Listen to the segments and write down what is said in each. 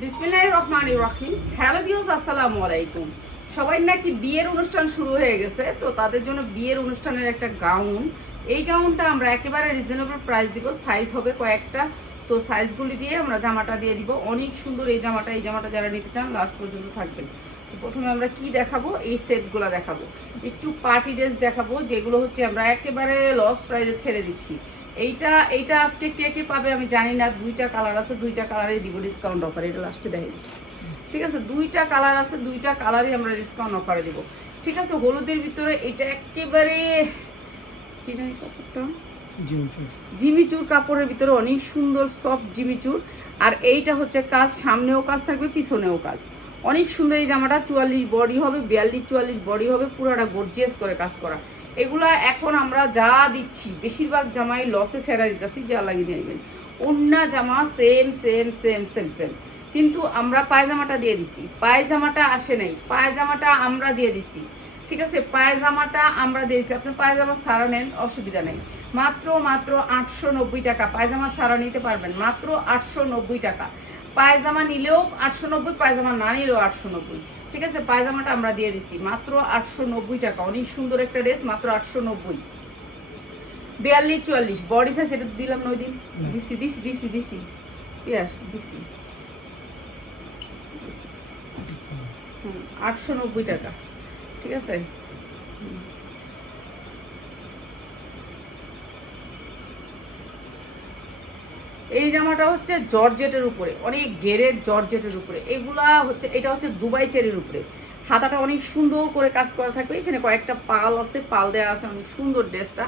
বিসমিল্লাহির রহমানির রহিম। Hello viewers, আসসালামু আলাইকুম। সবাই নাকি বিয়ের অনুষ্ঠান শুরু হয়ে গেছে, তো তাদের জন্য বিয়ের অনুষ্ঠানের একটা গাউন। এই গাউনটা আমরা একেবারে রিজনেবল প্রাইস দিব। সাইজ হবে কয়েকটা, তো সাইজগুলি দিয়ে আমরা জামাটা দিয়ে দিব। অনেক সুন্দর এই জামাটা যারা নিতে চান লাস্ট পর্যন্ত থাকবেন। তো প্রথমে আমরা কি দেখাবো, এই সেটগুলো দেখাবো, একটু পার্টি ড্রেস দেখাবো, যেগুলো হচ্ছে আমরা একেবারে লস প্রাইসে ছেড়ে দিচ্ছি। এইটা আজকে কে কে পাবে আমি জানি না। দুইটা কালার আছে, দুইটা কালারই দিব ডিসকাউন্ট অফার। এটা লাস্টে দেখা দিচ্ছি, ঠিক আছে? দুইটা কালার আছে, দুইটা কালারই আমরা ডিসকাউন্ট অফারে দিব, ঠিক আছে? হলুদের ভিতরে এটা একেবারে কি জানি কাপড়টা, জিমিচুর কাপড়ের ভিতরে অনেক সুন্দর সফট জিমিচুর। আর এইটা হচ্ছে কাজ, সামনেও কাজ থাকবে, পিছনেও কাজ। অনেক সুন্দর এই জামাটা। 44 বডি হবে, 42-44 বডি হবে, পুরোটা গর্জিয়াস করে কাজ করা। এগুলা এখন আমরা যা দিচ্ছি বেশিরভাগ জামাই লসে ছেড়া দিতেছি, যা লাগিয়ে নেবেন। অন্য জামা same same same same same, কিন্তু আমরা পায়জামাটা দিয়ে দিছি। পায়জামাটা আসে নাই, পায়জামাটা আমরা দিয়ে দিছি, ঠিক আছে? পায়জামাটা আমরা দিয়েছি। আপনি পায়জামা সারা নেন, অসুবিধা নেই। মাত্র 890 টাকা পায়জামা সারা নিতে পারবেন, মাত্র 890 টাকা। পায়জামা নিলেও 890, পায়জামা না নিলেও 890, ঠিক আছে? পায়জামাটা আমরা দিয়ে দিছি মাত্র 890 টাকা। অনেক সুন্দর একটা ড্রেস, মাত্র 890। 42-44 বডি সাইজ, এটা দিলাম না ওই দিন, দিছি ইয়াস দিছি 890 টাকা, ঠিক আছে? এই জামাটা হচ্ছে জর্জেটের উপরে, অনেক গেরের জর্জেটের উপরে। এগুলা হচ্ছে, এটা হচ্ছে দুবাই চেরির উপরে। হাতাটা অনেক সুন্দর করে কাজ করা থাকবে, এখানে কয়েকটা পাল আছে, পাল দেওয়া আছে, অনেক সুন্দর ড্রেসটা।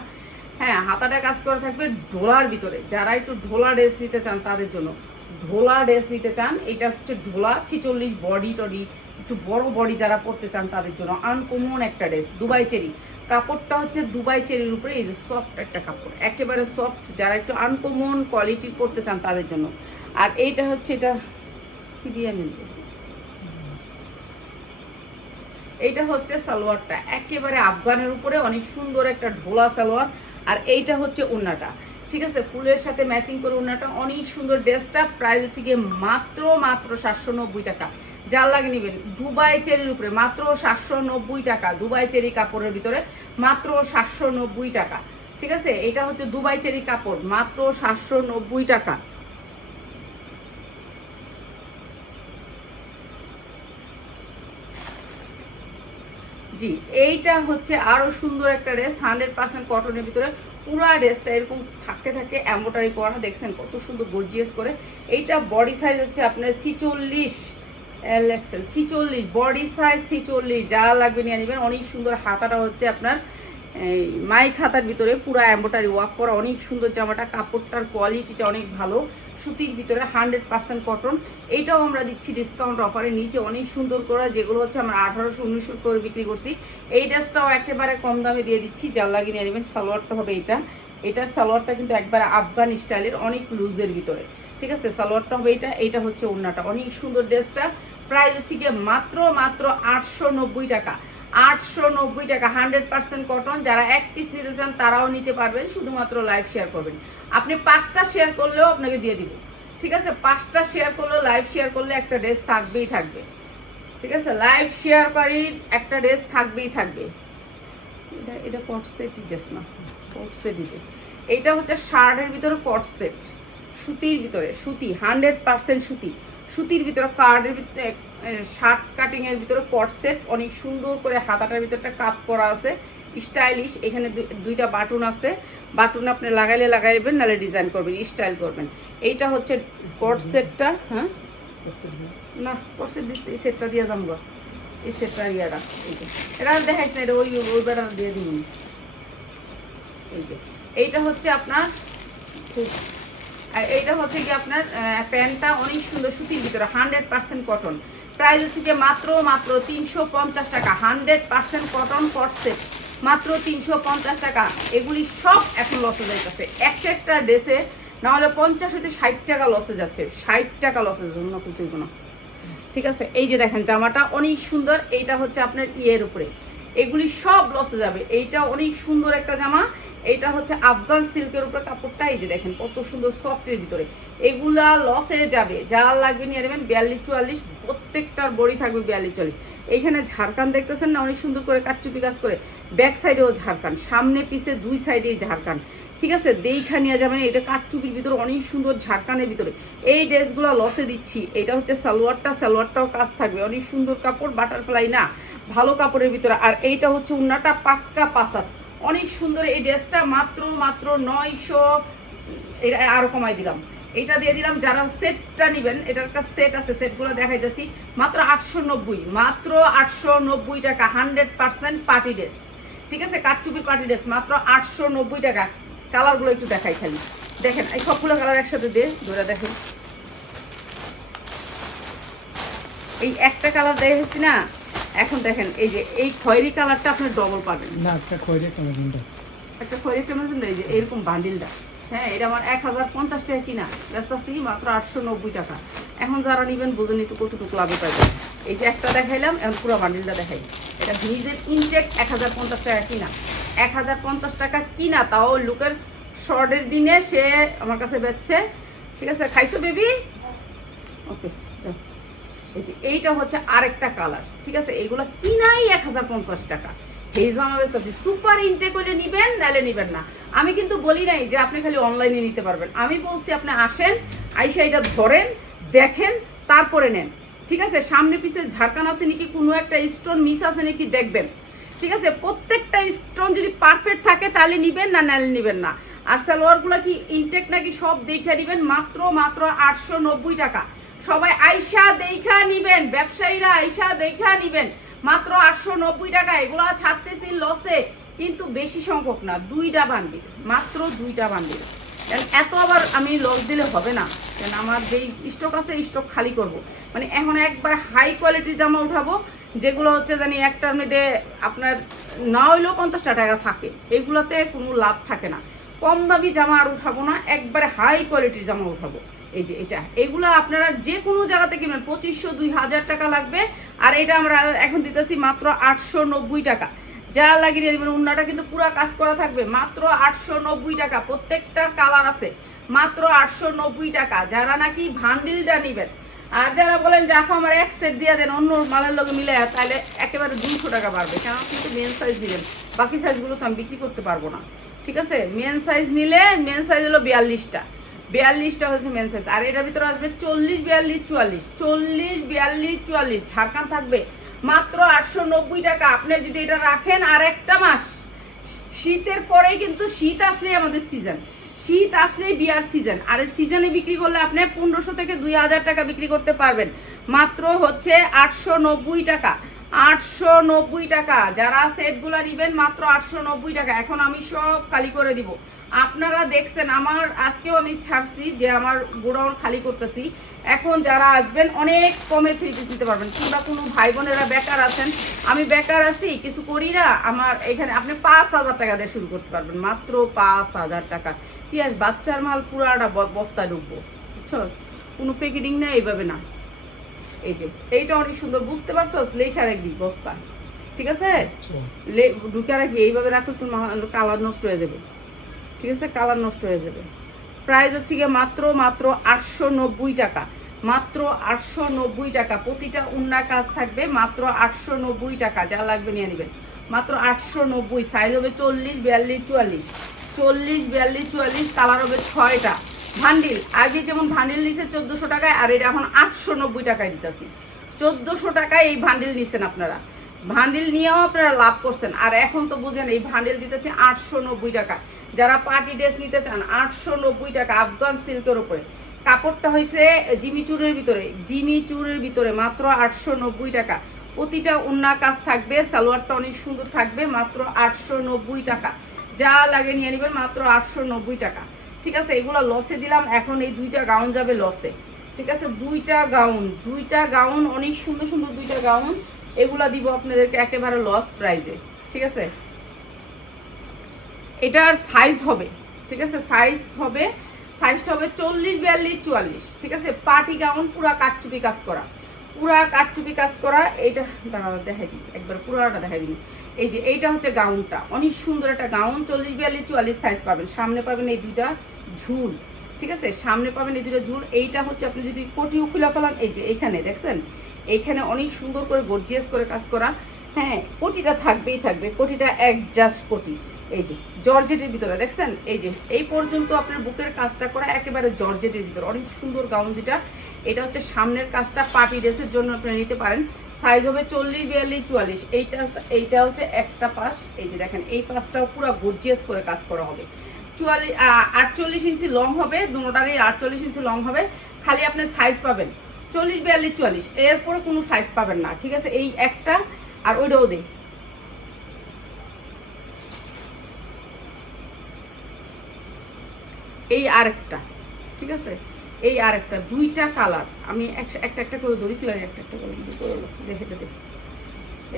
হ্যাঁ, হাতাটা কাজ করা থাকবে ঢোলার ভিতরে। যারা একটু ঢোলা ড্রেস নিতে চান তাদের জন্য, ঢোলা ড্রেস নিতে চান, এটা হচ্ছে ঢোলা 46 বডি টডি, একটু বড় বডি যারা পড়তে চান তাদের জন্য আনকমন একটা ড্রেস। দুবাই চেরি কাপড়টা হচ্ছে, দুবাই চেরির উপরে। এই যে সফট একটা কাপড়, একেবারে সফট, যারা একটু আনকমন কোয়ালিটির পড়তে চান তাদের জন্য। আর এইটা হচ্ছে, এটা কি দিয়ে মিলবে, এইটা হচ্ছে সালোয়ারটা, একেবারে আফগানের উপরে, অনেক সুন্দর একটা ঢোলা সালোয়ার। আর এইটা হচ্ছে ওড়নাটা, ঠিক আছে? ফুলের সাথে ম্যাচিং করে ওড়নাটা, অনেক সুন্দর ড্রেসটা। প্রাইস হচ্ছে গিয়ে মাত্র 790 টাকা। যার লাগে নেবেন, দুবাই চেরির উপরে মাত্র 790 টাকা। দুবাই চেরি কাপড়ের ভিতরে মাত্র 790 টাকা, ঠিক আছে? এটা হচ্ছে দুবাই চেরি কাপড়, মাত্র 790 টাকা। জি, এইটা হচ্ছে আরো সুন্দর একটা ড্রেস, 100% কটনের ভিতরে। পুরা ড্রেসটা এরকম থাকতে থাকে এমব্রয়ডারি করা, দেখছেন কত সুন্দর গর্জিয়াস করে। এইটা বডি সাইজ হচ্ছে আপনার 46 এলএক্সএল, 46 বডি সাইজ, 46। যা লাগবে নিয়ে নেবেন। অনেক সুন্দর হাতাটা হচ্ছে আপনার এই মাইক হাতার ভিতরে, পুরা এমব্রয়ডারি ওয়ার্ক করা, অনেক সুন্দর জামাটা। কাপড়টার কোয়ালিটিটা অনেক ভালো, সুতির ভিতরে 100% কটন। এইটাও আমরা দিচ্ছি ডিসকাউন্ট অফারে, নিচে অনেক সুন্দর করা, যেগুলো হচ্ছে আমরা 1800-1900 করে বিক্রি করছি। এই ড্রেসটাও একেবারে কম দামে দিয়ে দিচ্ছি, যার লাগিয়ে নিয়ে নেবেন। সালোয়ারটা হবে এইটা, এটার সালোয়ারটা কিন্তু একবারে আফগান স্টাইলের, অনেক লুজের ভিতরে, ঠিক আছে? সালোয়ারটা হবে এইটা, এইটা হচ্ছে ওড়নাটা। অনেক সুন্দর ড্রেসটা। প্রাইস হচ্ছে গিয়ে মাত্র 890 টাকা। 890 টাকা, 100% কটন। যারা এক পিস নিতে চান তারাও নিতে পারবেন, শুধুমাত্র লাইভ শেয়ার করবেন। আপনি 5টা শেয়ার করলেও আপনাকে দিয়ে দিব, ঠিক আছে? 5টা শেয়ার করলেও, লাইভ শেয়ার করলে একটা ড্রেস থাকবেই থাকবে, ঠিক আছে? লাইভ শেয়ার করি একটা ড্রেস থাকবেই থাকবে। এটা কট সেট ড্রেস না, কট সেট দিতে। এইটা হচ্ছে শার্টের ভিতরে কট সেট, সুতির ভিতরে, সুতি 100% সুতি, সুতির ভিতরে কার্ডের ভিতরে শার্ট কাটিং এর ভিতরে কট সেট। অনেক সুন্দর করে হাতাটার ভিতরটা কাপ করা আছে, স্টাইলিশ। এখানে দুইটা বাটন আছে, বাটন আপনি লাগাইলে লাগাইবেন, নাহলে ডিজাইন করবেন, স্টাইল করবেন। এইটা হচ্ছে কট সেটটা। হ্যাঁ না, কট সেট দিচ্ছে, এই সেটটা দিয়ে যাবো, এই সেটটা ইয়াটা, এই যে এটা দেখাইছে না, এটা ওই বেড়া দিয়ে দিব। এই যে এইটা হচ্ছে আপনার, আর এইটা হচ্ছে কি আপনার প্যান্টটা অনেক সুন্দর, সুতির ভিতরে 100% কটন। প্রাইস হচ্ছে কি মাত্র 350 টাকা। 100% কটন কট সেট, মাত্র 350 টাকা। এগুলি সব এখন লসে যাইতেছে, একটা ড্রেসে না হলে 50 হইতে 60 টাকা লসে যাচ্ছে, 60 টাকা লসে যাচ্ছে না কিছু না, ঠিক আছে? এই যে দেখেন জামাটা অনেক সুন্দর, এইটা হচ্ছে আপনার ইয়ের উপরে, এগুলি সব লসে যাবে। এইটা অনেক সুন্দর একটা জামা, এটা হচ্ছে আফগান সিল্কের উপরে কাপড়টা, এই যে দেখেন কত সুন্দর সফটের ভিতরে। এগুলা লসে যাবে, যা লাগবে নিয়ে নেবেন। 42-44 প্রত্যেকটার বড়ি থাকবে 42-44। এইখানে ঝাড়খান দেখতেছেন না, অনেক সুন্দর করে কাটচুপি কাজ করে, ব্যাক সাইডেও ঝাড়খান, সামনে পিছে দুই সাইডেই ঝাড়খান, ঠিক আছে। দেইখা নিয়ে যাবেন, এটা কাটচুপির ভিতরে অনেক সুন্দর ঝাড়খানের ভিতরে। এই ড্রেসগুলো লসে দিচ্ছি। এটা হচ্ছে সালোয়ারটাও কাজ থাকবে, অনেক সুন্দর কাপড়, বাটারফ্লাই না, ভালো কাপড়ের ভিতরে। আর এইটা হচ্ছে উন্নাটা পাক্কা পাসার, অনেক সুন্দর এই ড্রেসটা। মাত্র 900, এটা আরো কমাই দিলাম, এটা দিয়ে দিলাম। যারা সেটটা নেবেন, এটার একটা সেট আছে, সেটগুলো দেখাইতেছি, মাত্র 890, মাত্র 890 টাকা, 100% পার্টি ড্রেস, ঠিক আছে, কাটচুপির পার্টি ড্রেস, মাত্র 890 টাকা। কালারগুলো একটু দেখাই খালি, দেখেন এই সবগুলো কালার একসাথে দিয়ে ধরে দেখেন। এই একটা কালার দেখেছি না, এখন দেখেন এই যে এই খয়েরি কালারটা আপনি ডবল পাবেন না, একটা খয়েরি কালার, একটা খয়েরি কালার, এই যে এরকম বান্ডিলটা, হ্যাঁ, এটা আমার 1050 টাকা কিনা, বেচতেছি মাত্র 890 টাকা। এখন যারা নেবেন বুঝে নিতে কতটুকু লাভে পাবেন। এই যে একটা দেখাইলাম, এখন পুরো বান্ডিলটা দেখাই। এটা ভিজের ইনটেক 1050 টাকা কিনা, 1050 টাকা কিনা, তাও লুকের শর্টের দিনে সে আমার কাছে বেচছে, ঠিক আছে। খাইছো বেবি? ওকে, যাও। এই যে এইটা হচ্ছে আরেকটা কালার, ঠিক আছে, এইগুলো কিনাই 1050 টাকা। এই জামা বেচতেছি, সুপার ইনটেক হলে নিবেন, নাহলে নিবেন না। আমি কিন্তু বলি নাই যে আপনি খালি অনলাইনে নিতে পারবেন, আমি বলছি আপনি আসেন, আইসা এটা ধরেন, দেখেন, তারপরে নেন, ঠিক আছে। সামনে পিছে ঝাড়খান আছে নাকি, কোনো একটা স্টোন মিস আছে নাকি দেখবেন, ঠিক আছে। প্রত্যেকটা স্টোন যদি পারফেক্ট থাকে তাহলে নিবেন, না নাহলে নিবেন না। আর সালোয়ারগুলো কি ইনটেক নাকি সব দেখে নিবেন, মাত্র 890 টাকা। সবাই আইসা দেখা নিবেন, ব্যবসায়ীরা আইসা দেখা নিবেন, মাত্র 890 টাকা। এগুলো ছাড়তেছি লসে, কিন্তু বেশি সংখ্যক না, 2টা বান্ডিল, মাত্র 2টা বান্ডিল। এত আবার আমি লস দিলে হবে না, কেন আমার যেই স্টক আছে স্টক খালি করব। মানে এখন একবার হাই কোয়ালিটির জামা উঠাবো, যেগুলো হচ্ছে জানি একটার মধ্যে আপনার না হইলেও 50টা টাকা থাকে, এগুলোতে কোনো লাভ থাকে না। কম দামি জামা আর উঠাবো না, একবারে হাই কোয়ালিটির জামা উঠাবো। এই যে এটা, এগুলো আপনারা যে কোনো জায়গাতে কিনবেন 2500-2000 টাকা লাগবে, আর এটা আমরা এখন দিতেছি মাত্র 890 টাকা। যা লাগিয়ে নেবেন, উন্নাটা কিন্তু পুরো কাজ করা থাকবে, মাত্র 890 টাকা। প্রত্যেকটার কালার আছে, মাত্র 890 টাকা। যারা নাকি ভান্ডিলটা নেবেন, আর যারা বলেন যে আপা আমার এক সেট দিয়ে দেন অন্য মালের লগে মিলে, তাহলে একেবারে 200 টাকা বাড়বে, কেন কিন্তু মেন সাইজ দিবেন, বাকি সাইজগুলো তো আমি বিক্রি করতে পারবো না, ঠিক আছে। মেন সাইজ নিলে, মেন সাইজ হলো 42টা, 42টা হচ্ছে মেন সাইজ। আর এটার ভিতরে আসবে 40, 42, 44, 40, 42, 44 ঝাড়খান থাকবে, মাত্র 890 টাকা। আপনি যদি এটা রাখেন আর একটা মাস, শীতের পরেই কিন্তু, শীত আসলেই আমাদের সিজন, শীত আসলেই বিয়ার সিজন, আর এই সিজনে বিক্রি করলে আপনি 1500 থেকে 2000 টাকা বিক্রি করতে পারবেন, মাত্র হচ্ছে 890 টাকা, 890 টাকা। যারা সেটগুলো নেবেন মাত্র 890 টাকা। এখন আমি সব খালি করে দিব, আপনারা দেখছেন আমার আজকেও আমি ছাড়ছি যে আমার গোডাউন খালি করতেছি। এখন যারা আসবেন অনেক কমে 3 পিস নিতে পারবেন, কিংবা কোনো ভাই বোনেরা বেকার আছেন, আমি বেকার আছি, কিছু করি না, আমার এখানে আপনি 5000 টাকা দিয়ে শুরু করতে পারবেন, মাত্র 5000 টাকা। পিঁয়াজ বাচ্চার মাল পুরাটা বস্তায় ঢুকবো, বুঝছো, কোনো প্যাকেটিং না, এইভাবে না। এই যে এইটা অনেক সুন্দর, বুঝতে পারছো, লেখা রাখবি বস্তা, ঠিক আছে, ঢুকে রাখবি, এইভাবে রাখলে তোমার কালার নষ্ট হয়ে যাবে, ঠিক আছে, কালার নষ্ট হয়ে যাবে। প্রাইস হচ্ছে গিয়ে মাত্র 890 টাকা, মাত্র 890 টাকা। প্রতিটা উন্না কাজ থাকবে, মাত্র 890 টাকা। যা লাগবে নিয়ে নেবেন, মাত্র 890। সাইজ হবে 40, 42, 44, 40, 42, 44, কালার হবে 6টা। ভান্ডিল আগে যেমন ভান্ডিল নিচ্ছে 1400 টাকায়, আর এটা এখন 890 টাকায় দিতেছি। 1400 টাকায় এই ভান্ডিল নিচ্ছেন আপনারা, ভান্ডিল নিয়েও আপনারা লাভ করছেন। আর এখন তো বুঝেন এই ভান্ডিল দিতেছি 890 টাকা। যারা পার্টি ড্রেস নিতে চান 890 টাকা, আফগান সিল্কের উপরে, কাপড়টা হয়েছে জিমিচুরের ভিতরে, জিমিচুরের ভিতরে, মাত্র 890 টাকা। প্রতিটা উন্না কাজ থাকবে, সালোয়ারটা অনেক সুন্দর থাকবে, মাত্র 890 টাকা। যা লাগে নিয়ে নেবেন, মাত্র 890 টাকা, ঠিক আছে। এগুলো লসে দিলাম, এখন এই 2টা গাউন যাবে লসে, ঠিক আছে। 2টা গাউন অনেক সুন্দর সুন্দর 2টা গাউন, এগুলা দিব আপনাদেরকে একেবারে লস প্রাইজে, ঠিক আছে। এটার সাইজ হবে, ঠিক আছে, সাইজটা হবে 40, 42, 44, ঠিক আছে। পার্টি গাউন, পুরা কাটচুপি কাজ করা, এইটা দাঁড়া দেখাই দিই একবার, পুরাটা দেখাই দিই। এই যে এইটা হচ্ছে গাউনটা, অনেক সুন্দর একটা গাউন, 40-42-44 সাইজ পাবেন। সামনে পাবেন এই দুইটা ঝুল, ঠিক আছে, সামনে পাবেন এই দুটো ঝুল। এইটা হচ্ছে আপনি যদি কোটিও খুলে ফেলান, এই যে এইখানে দেখছেন, এইখানে অনেক সুন্দর করে গর্জিয়াস করে কাজ করা। হ্যাঁ, কোটিটা থাকবেই থাকবে, কোটিটা অ্যাডজাস্ট কোটি। এই যে জর্জেটের ভিতরে দেখছেন, এই যে এই পর্যন্ত আপনার বুকের কাজটা করা একেবারে জর্জেটের ভিতরে, অনেক সুন্দর গাউন যেটা। এটা হচ্ছে সামনের কাজটা, পার্টি ড্রেসের জন্য আপনারা নিতে পারেন। সাইজ হবে 40-42-44। এইটা হচ্ছে একটা পাশ, এই যে দেখেন এই পাশটাও পুরো গর্জিয়াস করে কাজ করা হবে। 48 ইঞ্চি লং হবে, দুটোটারই 48 ইঞ্চি লং হবে। খালি আপনি সাইজ পাবেন 40-42-44, এরপরে কোনো সাইজ পাবেন না, ঠিক আছে। এই একটা আর ওইটাও দেই, এই আরেকটা, ঠিক আছে, এই আরেকটা, দুইটা কালার আমি একটা একটা করে ধরি, তুই একটা একটা করে দেখে দেখ।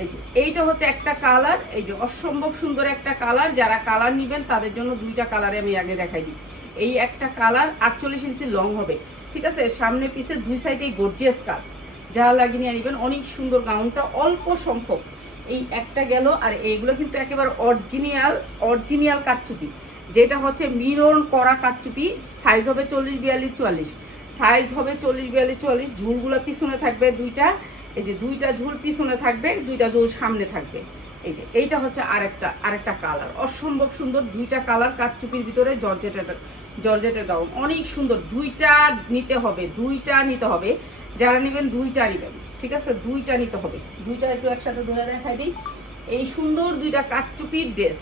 এই যে এইটা হচ্ছে একটা কালার, এই যে অসম্ভব সুন্দর একটা কালার। যারা কালার নেবেন তাদের জন্য দুইটা কালারে আমি আগে দেখাই দিই। এই একটা কালার 48 ইঞ্চি লং হবে, ঠিক আছে, সামনে পিছে দুই সাইডে গর্জিয়াস কাজ, যা লাগিয়ে নিয়ে নেবেন। অনেক সুন্দর গাউনটা, অল্প সংখ্যক এই একটা গেল। আর এইগুলো কিন্তু একেবারে অরিজিনাল কাটচুপি, যেটা হচ্ছে মিরন করা কাটচুপি। সাইজ হবে 40-42-44, সাইজ হবে 40-42-44। ঝুলগুলো পিছনে থাকবে দুইটা, এই যে দুইটা ঝুল পিছনে থাকবে, দুইটা ঝুল সামনে থাকবে। এই যে এইটা হচ্ছে আরেকটা কালার, অসম্ভব সুন্দর দুইটা কালার কাটচুপির ভিতরে জর্জেটের গাউন, অনেক সুন্দর। দুইটা নিতে হবে, যারা নেবেন দুইটা নেবেন, ঠিক আছে, দুইটা নিতে হবে। দুইটা একটু একসাথে ধরে দেখাই দিই। এই সুন্দর দুইটা কাটচুপির ড্রেস,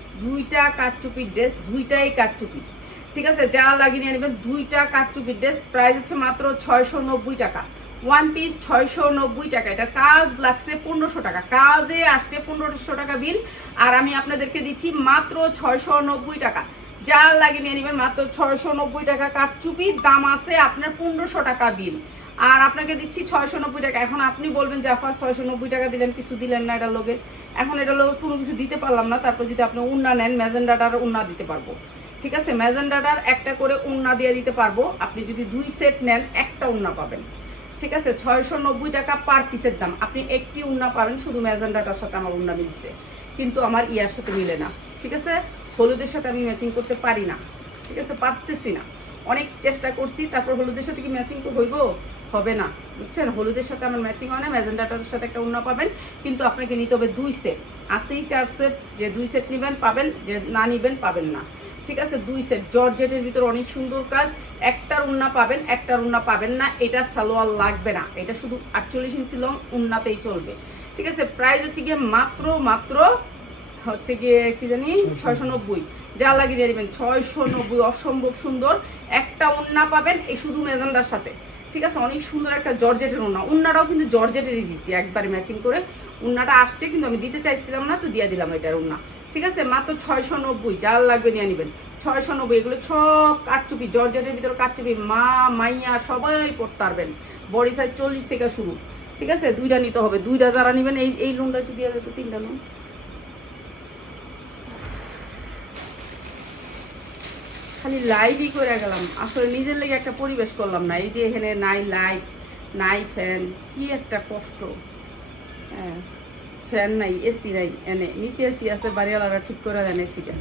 দুইটাই কাটচুপির, ঠিক আছে, যা লাগিয়ে নিয়ে নেবেন। দুইটা কাটচুপির ড্রেস, প্রাইস হচ্ছে মাত্র 690 টাকা। ওয়ান পিস 690 টাকা। এটা কাজ লাগছে 1500 টাকা, কাজে আসছে 1500 টাকা বিল, আর আমি আপনাদেরকে দিচ্ছি মাত্র 690 টাকা। যা লাগিয়ে নিয়ে নেবেন মাত্র 690 টাকা। কাটচুপির দাম আছে আপনার 1500 টাকা বিল, আর আপনাকে দিচ্ছি 690 টাকা। এখন আপনি বলবেন জাফর 690 টাকা দিলেন, কিছু দিলেন না এটার লোকে। এখন এটার লোকে কোনো কিছু দিতে পারলাম না, তারপর যদি আপনি উন্না নেন, ম্যাজেন্ডাটার উন্না দিতে পারবো, ঠিক আছে, ম্যাজেন্ডাটার একটা করে উন্না দিয়ে দিতে পারবো। আপনি যদি 2 সেট নেন একটা উন্না পাবেন, ঠিক আছে। 690 টাকা পার পিসের দাম। আপনি একটি উন্না পাবেন, শুধু ম্যাজেন্ডাটার সাথে আমার উন্না মিলছে, কিন্তু আমার ইয়ার সাথে মিলে না, ঠিক আছে। হলুদের সাথে আমি ম্যাচিং করতে পারি না, ঠিক আছে, পারতেছি না। অনেক চেষ্টা করছি, তারপর হলুদের সাথে কি ম্যাচিং তো হবে না, বুঝছেন। হলুদের সাথে আমার ম্যাচিং হয় না। ম্যাজেন্ডাটার সাথে একটা উন্না পাবেন, কিন্তু আপনাকে নিতে হবে 2 সেট। আসেই 4 সেট, যে 2 সেট নেবেন পাবেন, যে না নেবেন পাবেন না, ঠিক আছে। 2 সেট জর্জেটের ভিতর, অনেক সুন্দর কাজ। একটার উন্না পাবেন, একটার উন্না পাবেন না। এটা সালোয়ার লাগবে না, এটা শুধু 48 ইঞ্চি লং উন্নাতেই চলবে, ঠিক আছে। প্রাইস হচ্ছে গিয়ে মাত্র হচ্ছে গিয়ে কি জানি 690, যা লাগিয়ে নেবেন 690। অসম্ভব সুন্দর একটা উন্না পাবেন, এই শুধু মেজেন্ডার সাথে, ঠিক আছে। অনেক সুন্দর একটা জর্জেটের উন্নাটাও কিন্তু জর্জেটেরই দিচ্ছি, একবারে ম্যাচিং করে। উন্নাটা আসছে, কিন্তু আমি দিতে চাইছিলাম না, তো দিয়ে দিলাম এটার উন্না, ঠিক আছে। মাত্র 690, যার লাগবে নিয়ে নেবেন। 690, এগুলো সব কাটচুপি, জর্জেটের ভিতরে কাটচুপি, মা মাইয়া সবাই পড়তে পারবেন। বডি সাইজ 40 থেকে শুরু, ঠিক আছে। দুইটা নিতে হবে, দুইটা যারা নেবেন। এই লোনটা একটু দিয়ে যেত, 3টা লোন। খালি লাইভই করে গেলাম, আসলে নিজের লেগে একটা পরিবেশ করলাম না। এই যে এখানে নাই লাইট, নাই ফ্যান, কি একটা কষ্ট। হ্যাঁ, ফ্যান নাই, এসি নাই, এনে নিচে এসি আছে, বাড়িওয়ালারা ঠিক করে দেন এসিটা।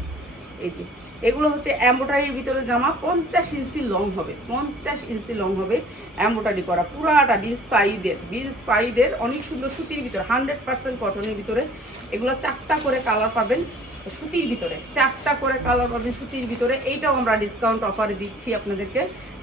এই যে এগুলো হচ্ছে এমব্রয়ডারির ভিতরে জামা, 50 ইঞ্চি লং হবে, 50 ইঞ্চি লং হবে, এমব্রয়ডারি করা পুরাটা, বিল সাইদের, অনেক সুন্দর সুতির ভিতরে, 100% কটনের ভিতরে। এগুলো 4টা করে কালার পাবেন সুতির ভিতরে, 4টা করে কালার পাবেন সুতির ভিতরে। এইটাও আমরা ডিসকাউন্ট অফারে দিচ্ছি আপনাদেরকে,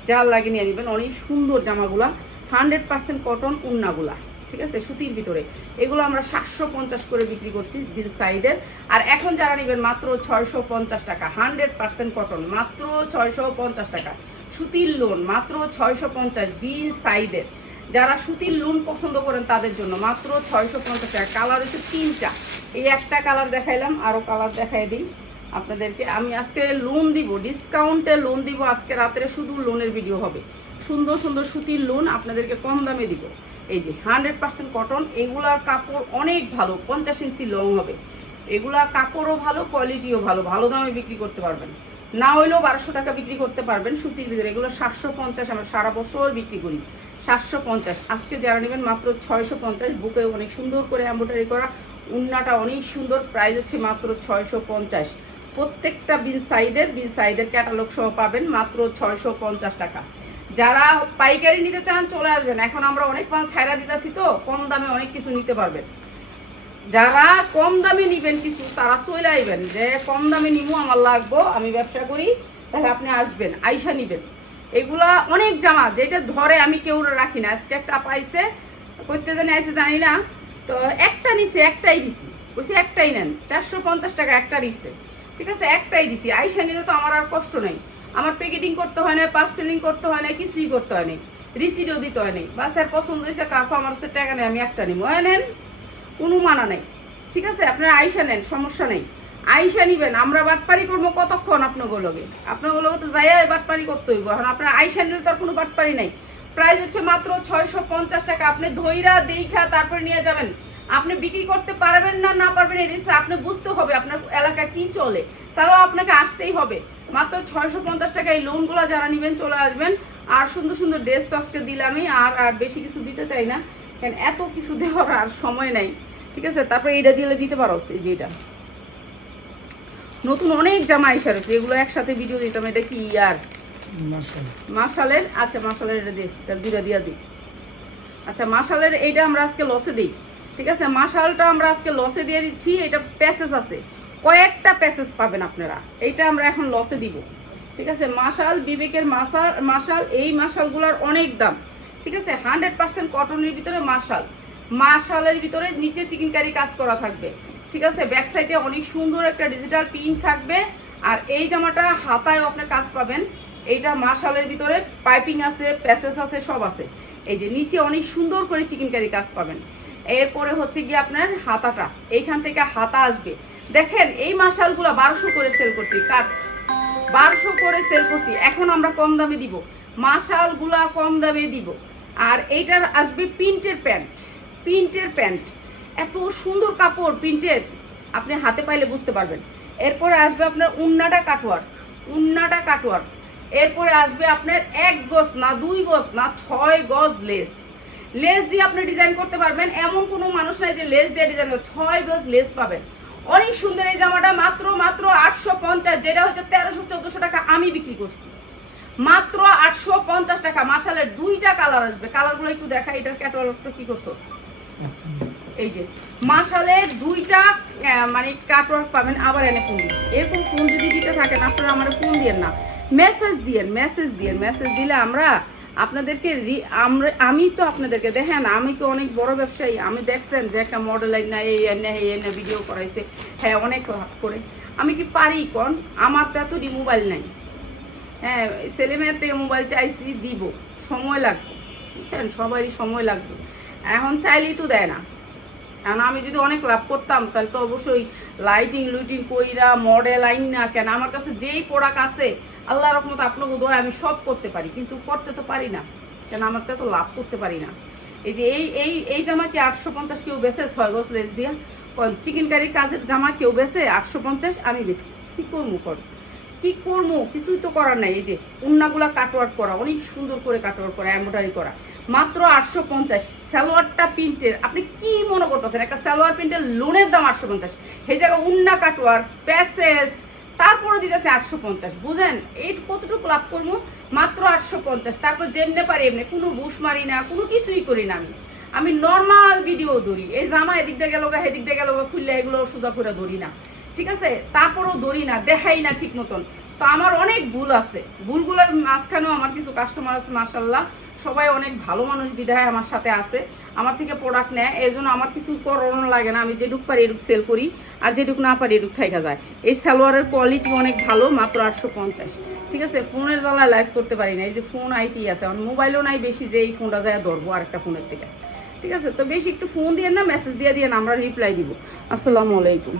যা লাগিয়ে নিয়ে নেবেন। অনেক সুন্দর জামাগুলা, 100% কটন উন্নাগুলা, ঠিক আছে, সুতির ভিতরে। এগুলো আমরা 750 করে বিক্রি করছি বিল সাইডের। আর এখন যারা নেবেন মাত্র 650 টাকা, 100% কটন, মাত্র 650 টাকা। সুতির লোন মাত্র 650 বিল সাইডের। যারা সুতির লোন পছন্দ করেন তাদের জন্য মাত্র 650 টাকা। কালার হচ্ছে 3টা, এই একটা কালার দেখাইলাম, আরও কালার দেখাই দিই আপনাদেরকে। আমি আজকে লোন দিব, ডিসকাউন্টে লোন দিব আজকে রাত্রে, শুধু লোনের ভিডিও হবে। সুন্দর সুন্দর সুতির লোন আপনাদেরকে কম দামে দিব। এই যে 100% কটন, এগুলার কাপড় অনেক ভালো, 50 ইঞ্চি লং হবে। এগুলা কাপড়ও ভালো, কোয়ালিটিও ভালো, ভালো দামে বিক্রি করতে পারবেন। না হইলেও 1200 টাকা বিক্রি করতে পারবেন সুতির ভিতরে। এগুলো 750, আমরা সারা বছর বিক্রি করি 750। আজকে যারা নেবেন মাত্র 650। বুকে অনেক সুন্দর করে এমব্রয়ডারি করা, উন্নাটা অনেক সুন্দর, প্রাইস হচ্ছে মাত্র 650। প্রত্যেকটা বিন সাইদের ক্যাটালগ সহ পাবেন মাত্র 650 টাকা। যারা পাইকারি নিতে চান চলে আসবেন, এখন আমরা অনেক মাল ছাইরা দিতেছি তো কম দামে অনেক কিছু নিতে পারবেন। যারা কম দামে নিবেন কিছু তারা চলে আইবেন যে কম দামে নিবো, আমার লাগবো, আমি ব্যবসা করি, তাহলে আপনি আসবেন, আইসা নিবেন। এগুলা অনেক জামা যেটা ধরে আমি কেউ রাখি না। আজকে একটা পাইছে করতে জানি আইসে জানি না, তো একটা নিছে, একটাই দিছি, বলছি একটাই নেন, 450 টাকা একটা নিছে, ঠিক আছে, একটাই দিছি। আইসা নিলে তো আমার আর কষ্ট নেই, আমার প্যাকেটিং করতে হয় না, পার্সেলিং করতে হয় না, কিছুই করতে হয় না, রিসিটও দিতে হয় নাই। বা স্যার পছন্দ হয়েছে কাফ আমার সে টাকা নেই, আমি একটা নিবো, নেন, কোনো মানা নেই, ঠিক আছে। আপনারা আইসা নেন, সমস্যা নেই, আইসা নিবেন। আমরা বাটপারি করবো কতক্ষণ আপনাগুলোকে তো যাই বাটপারি করতে হইব। এখন আপনার আইসা নিলে তার কোনো বাটপারি নাই। প্রাইস হচ্ছে মাত্র 650 টাকা। আপনি ধইরা দেখা তারপরে নিয়ে যাবেন। আপনি বিক্রি করতে পারবেন না, না পারবেন, এই জিনিসটা আপনি বুঝতে হবে আপনার এলাকা কি চলে, তাহলে আপনাকে আসতেই হবে। মাত্র 650 টাকা। এই লোনগুলো যারা নেবেন চলে আসবেন। আর সুন্দর সুন্দর ড্রেস তো আজকে দিলামই, আর বেশি কিছু দিতে চাই না, কারণ এত কিছু দেওয়ার আর সময় নাই, ঠিক আছে। তারপরে এটা দিলে দিতে পারো, এই যে এটা নতুন অনেক জামা আইসা রয়েছে, এগুলো একসাথে ভিডিও দিতাম। এটা কি আর মাশালের, আচ্ছা মাশালের এটা দিই, দুইটা দিয়া দিই। আচ্ছা মাশালের এইটা আমরা আজকে লসে দিই, ঠিক আছে। মাশালটা আমরা আজকে লসে দিয়ে দিচ্ছি। এটা প্যাসেজ আছে, কয়েকটা প্যাসেজ পাবেন আপনারা, এইটা আমরা এখন লসে দিব, ঠিক আছে। মাশাল, বিবেকের মাশাল, এই মাশালগুলোর অনেক দাম, ঠিক আছে। 100% কটনের ভিতরে মাশালের ভিতরে নিচে চিকেনকারি কাজ করা থাকবে, ঠিক আছে। ব্যাক সাইডে অনেক সুন্দর একটা ডিজিটাল প্রিন্ট থাকবে। আর এই জামাটা হাতায় আপনার কাজ পাবেন। এইটা মাশালের ভিতরে পাইপিং আছে, প্যাসেজ আছে, সব আছে। এই যে নিচে অনেক সুন্দর করে চিকেনকারি কাজ পাবেন। এরপরে হচ্ছে গিয়ে আপনার হাতাটা, এইখান থেকে হাতা আসবে। দেখেন এই মাশালগুলো 1200 করে সেল করছি, কাট 1200 করে সেল করছি। এখন আমরা কম দামে দিব, মাশালগুলা কম দামে দিব। আর এইটার আসবে প্রিন্টের প্যান্ট, এত সুন্দর কাপড় প্রিন্টের, আপনি হাতে পাইলে বুঝতে পারবেন। এরপরে আসবে আপনার উন্নাটা কাটওয়ার। এরপরে আসবে আপনার 1 গজ না 2 গজ না 6 গজ লেস দিয়ে আপনি ডিজাইন করতে পারবেন। এমন কোনো মানুষ নাই যে লেস দিয়ে ডিজাইন করবে, 6 গজ লেস পাবেন। অনেক সুন্দর এই জামাটা, মাত্র 850, যেটা হচ্ছে 1300-1400 টাকা আমি বিক্রি করছি, মাত্র 850 টাকা। মাশালের 2টা কালার আসবে, কালারগুলো একটু দেখা। এটার ক্যাটালগটা কি করছস, এই যে মাশালের 2টা মানে কাটওয়ার্ক পাবেন। আবার এনে ফোন দিন, এরকম ফোন যদি দিতে থাকেন আপনারা আমার ফোন দিয়েন না, মেসেজ দিলে আমরা আপনাদেরকে আমি তো আপনাদেরকে দেখেন, আমি তো অনেক বড় ব্যবসায়ী। আমি দেখছেন যে একটা মডেল না এই এনে ভিডিও করাইছে, হ্যাঁ অনেক লাভ করে। আমি কি পারি কোন, আমার তো এতটি মোবাইল নাই, হ্যাঁ ছেলে মেয়ের থেকে মোবাইল চাইছি, দিব, সময় লাগবে, বুঝছেন, সবারই সময় লাগবে। এখন চাইলেই তো দেয় না। এখন আমি যদি অনেক লাভ করতাম তাহলে তো অবশ্যই লুইটিং কইরা মডেল আইন না কেন, আমার কাছে যেই প্রোডাক্ট আছে আল্লাহ রহমত আপনাকে দোয়া আমি সব করতে পারি, কিন্তু করতে তো পারি না, কেন আমার তো লাভ করতে পারি না। এই যে এই জামা কি 850 কেউ বেছে 6 গজ লেস দিয়া, চিকেন কারি কাজের জামা কেউ বেছে 850, আমি বেশি কি করবো, কিছুই তো করার নাই। এই যে উন্নাগুলা কাটওয়ার্ক করা, অনেক সুন্দর করে কাটওয়ার্ক করা, এমব্রয়ডারি করা, মাত্র 850। সালোয়ারটা প্রিন্টের, আপনি কি মনে করতেছেন একটা সালোয়ার প্রিন্টের লোনের দাম 850, সেই জায়গায় উন্না কাটওয়ার্ক প্যাসেজ তারপরে দিতেছে 850, বুঝেন এই কতটুকু লাভ করবো, মাত্র 850। তারপর যেমনে পারি এমনি, কোনো বুশ মারি না, কোনো কিছুই করি না, আমি নর্মাল ভিডিও ধরি। এই জামা এদিক দিয়ে গেল হেদিক দিয়ে গেল খুললে এগুলো সোজা করে ধরি না, ঠিক আছে, তারপরেও ধরি না, দেখাই না ঠিক মতন। তো আমার অনেক ভুল আছে, ভুলগুলোর মাঝখানেও আমার কিছু কাস্টমার আছে মাশাল্লাহ, সবাই অনেক ভালো মানুষ বিধায় আমার সাথে আছে, আমার থেকে প্রোডাক্ট নেয়। এর জন্য আমার কিছু করানো লাগে না, আমি যেটুক পারি এটুক সেল করি, আর যেটুক না পারি এটুক থাকা যায়। এই সালোয়ারের কোয়ালিটি অনেক ভালো, মাত্র 850, ঠিক আছে। ফোনের জ্বালায় লাইভ করতে পারি না, এই যে ফোন আইতেই আছে, আমার মোবাইলও নাই বেশি যে এই ফোনটা যায় ধরবো আরেকটা ফোনের থেকে, ঠিক আছে। তো বেশি একটু ফোন দিয়ে না, মেসেজ দিয়ে আমরা রিপ্লাই দিব। আসসালামু আলাইকুম।